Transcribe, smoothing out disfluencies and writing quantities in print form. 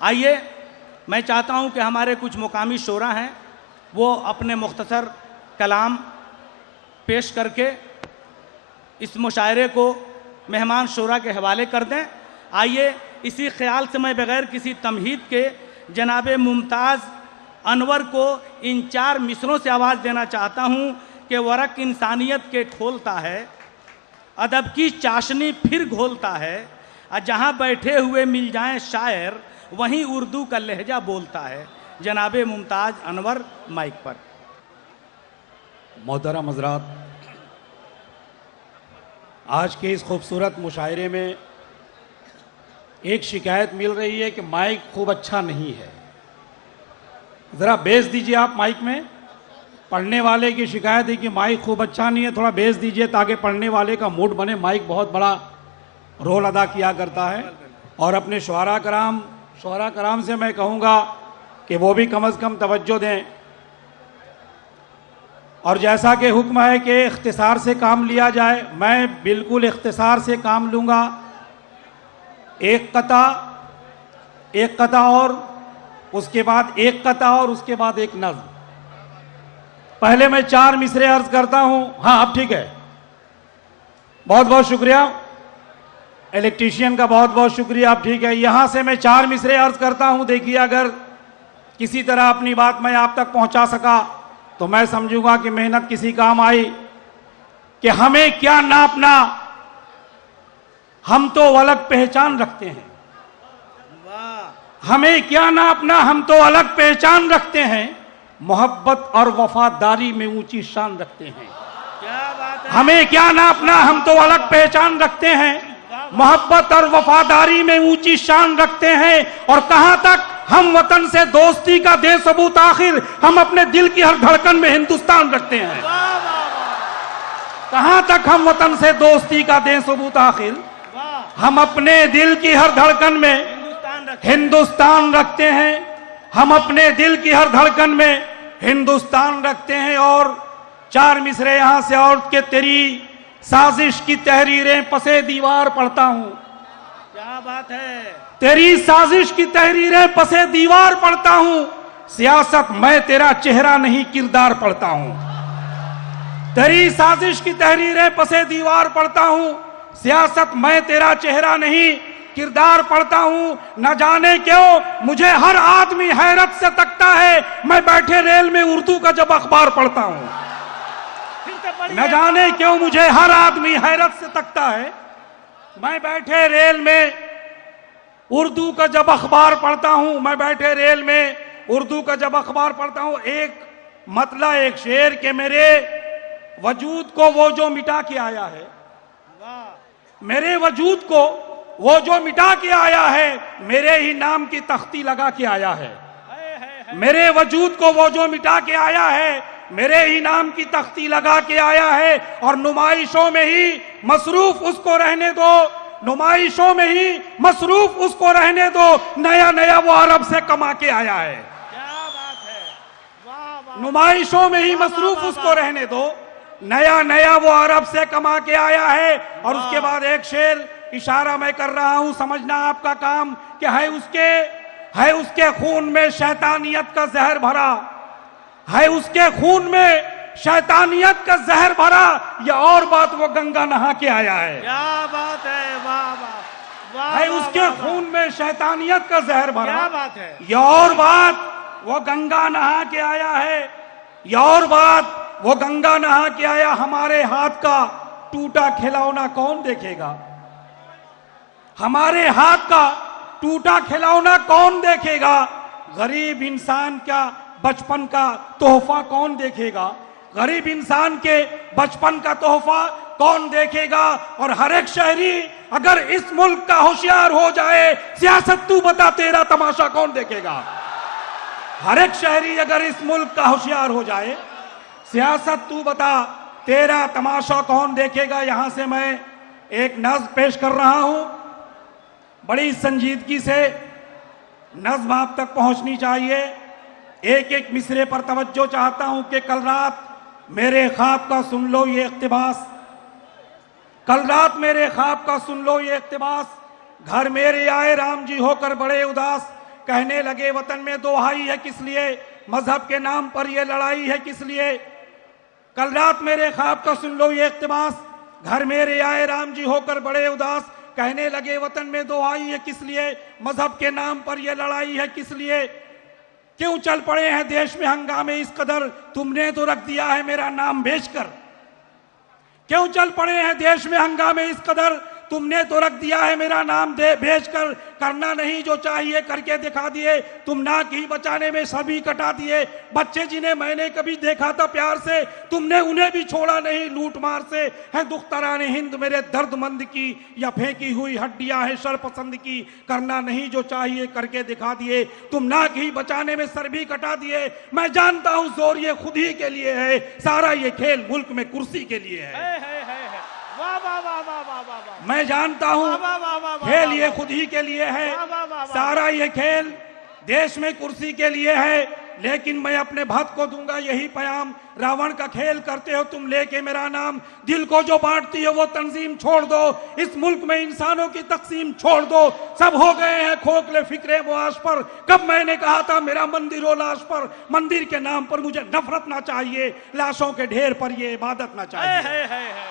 आइए, मैं चाहता हूं कि हमारे कुछ मुकामी शोरा हैं वो अपने मुख्तसर कलाम पेश करके इस मुशायरे को मेहमान शोरा के हवाले कर दें। आइए, इसी ख्याल से मैं बग़ैर किसी तमहीद के जनाब मुमताज़ अनवर को इन 4 मिसरों से आवाज़ देना चाहता हूं कि वरक इंसानियत के खोलता है, अदब की चाशनी फिर घोलता है, और जहाँ बैठे हुए मिल जाएं शायर वहीं उर्दू का लहजा बोलता है। जनाब मुमताज़ अनवर माइक पर। मोहतरम हज़रात, आज के इस खूबसूरत मुशायरे में एक शिकायत मिल रही है कि माइक खूब अच्छा नहीं है। ज़रा बेस दीजिए आप माइक में। पढ़ने वाले की शिकायत है कि माइक खूब अच्छा नहीं है, थोड़ा बेस दीजिए ताकि पढ़ने वाले का मूड बने। माइक बहुत बड़ा रोल अदा किया करता है। और अपने शुआरा कराम से मैं कहूँगा कि वो भी कम से कम तवज्जो दें। और जैसा कि हुक्म है कि इख्तिसार से काम लिया जाए, मैं बिल्कुल इख्तिसार से काम लूँगा। एक कता और उसके बाद एक कता और उसके बाद एक नज़्म। पहले मैं 4 मिसरे अर्ज करता हूँ। हाँ, अब ठीक है। बहुत बहुत शुक्रिया इलेक्ट्रीशियन का, बहुत बहुत शुक्रिया। अब ठीक है। यहाँ से मैं 4 मिसरे अर्ज करता हूँ। देखिए, अगर किसी तरह अपनी बात मैं आप तक पहुँचा सका तो मैं समझूंगा कि मेहनत किसी काम आई। कि हमें क्या नापना, हम तो अलग पहचान रखते हैं। हमें क्या नापना, हम तो अलग पहचान रखते हैं। मोहब्बत और वफादारी में ऊंची शान रखते हैं। क्या बात है। हमें क्या नापना, हम तो अलग पहचान रखते हैं। मोहब्बत और वफादारी में ऊंची शान रखते हैं। और कहां तक हम वतन से दोस्ती का दे सबूत, आखिर हम अपने दिल की हर धड़कन में हिंदुस्तान रखते हैं। कहां तक हम वतन से दोस्ती का दे सबूत, आखिर हम अपने दिल की हर धड़कन में हिंदुस्तान रखते हैं। हम अपने दिल की हर धड़कन में हिंदुस्तान रखते हैं। और 4 मिसरे यहां से और के तेरी साजिश की तहरीरें पसे दीवार पढ़ता हूं। क्या बात है। तेरी साजिश की तहरीरें पसे दीवार पढ़ता हूं। सियासत मैं तेरा चेहरा नहीं किरदार पढ़ता हूं। तेरी साजिश की तहरीरें पसे दीवार पढ़ता हूं। सियासत मैं तेरा चेहरा नहीं किरदार पढ़ता हूं। न जाने क्यों मुझे हर आदमी हैरत से तकता है, मैं बैठे रेल में उर्दू का जब अखबार पढ़ता हूं। न जाने क्यों मुझे हर आदमी हैरत से तकता है, मैं बैठे रेल में उर्दू का जब अखबार पढ़ता हूं। मैं बैठे रेल में उर्दू का जब अखबार पढ़ता हूं। एक मतलब एक शेर के मेरे वजूद को वो जो मिटा के आया है, मेरे वजूद को वो जो मिटा के आया है, मेरे ही नाम की तख्ती लगा के आया है। मेरे वजूद को वो जो मिटा के आया है, मेरे ही नाम की तख्ती लगा के आया है। और नुमाइशों में ही मसरूफ उसको रहने दो, नुमाइशों में ही मसरूफ उसको रहने दो। नया नया वो अरब से कमा के आया है। क्या बात है। वाह वाह। नुमाइशों में ही मसरूफ उसको रहने दो, नया नया वो अरब से कमा के आया है। और उसके बाद एक शेर, इशारा मैं कर रहा हूं, समझना आपका काम, कि है उसके खून में शैतानियत का जहर भरा, है उसके खून में शैतानियत का जहर भरा। या और बात वो गंगा नहा के आया है। क्या बात है। वाह वाह वाह। है उसके खून में शैतानियत का जहर भरा। क्या बात है। या और बात वो गंगा नहा के आया है। या और बात वो गंगा नहा के आया। हमारे हाथ का टूटा खिलौना कौन देखेगा, हमारे हाथ का टूटा खिलौना कौन देखेगा। गरीब इंसान का बचपन का तोहफा कौन देखेगा, गरीब इंसान के बचपन का तोहफा कौन देखेगा। और हर एक शहरी अगर इस मुल्क का होशियार हो जाए, सियासत तू बता तेरा तमाशा कौन देखेगा। हर एक शहरी अगर इस मुल्क का होशियार हो जाए, सियासत तू बता तेरा तमाशा कौन देखेगा। यहां से मैं एक नज़्म पेश कर रहा हूं। बड़ी संजीदगी से नज़्म आप तक पहुंचनी चाहिए। एक एक मिसरे पर तवज्जो चाहता हूं कि कल रात मेरे ख्वाब का सुन लो ये इक़्तिबास, कल रात मेरे ख्वाब का सुन लो ये इक़्तिबास। घर मेरे आए राम जी होकर बड़े उदास, कहने लगे वतन में दोहाई है किस लिए, मजहब के नाम पर ये लड़ाई है किस लिए। कल रात मेरे ख्वाब का सुन लो ये इख्तिबास, घर मेरे आए राम जी होकर बड़े उदास, कहने लगे वतन में दोहाई है किस लिए, मजहब के नाम पर ये लड़ाई है किस लिए। क्यों चल पड़े हैं देश में हंगामे इस कदर, तुमने तो रख दिया है मेरा नाम बेचकर। क्यों चल पड़े हैं देश में हंगामे इस कदर, तुमने तो रख दिया है मेरा नाम दे बेचकर। करना नहीं जो चाहिए करके दिखा दिए, तुम नाक ही बचाने में सभी कटा दिए। बच्चे जिन्हें मैंने कभी देखा था प्यार से, तुमने उन्हें भी छोड़ा नहीं लूट मार से। है दुख्तराने हिंद मेरे दर्दमंद की, या फेंकी हुई हड्डियां हैं शरपसंद की। करना नहीं जो चाहिए करके दिखा दिए, तुम नाक ही बचाने में सर भी कटा दिए। मैं जानता हूं जोर ये खुद ही के लिए है, सारा ये खेल मुल्क में कुर्सी के लिए है। मैं जानता हूं खेल ये खुद ही के लिए है, सारा ये खेल देश में कुर्सी के लिए है। लेकिन मैं अपने भक्त को दूंगा यही पैगाम, रावण का खेल करते हो तुम लेके मेरा नाम। दिल को जो बांटती है वो तंजीम छोड़ दो, इस मुल्क में इंसानों की तकसीम छोड़ दो। सब हो गए हैं खोखले फिक्रे मुआश पर, कब मैंने कहा था मेरा मंदिर हो लाश पर। मंदिर के नाम पर मुझे नफरत ना चाहिए, लाशों के ढेर पर ये इबादत ना चाहिए।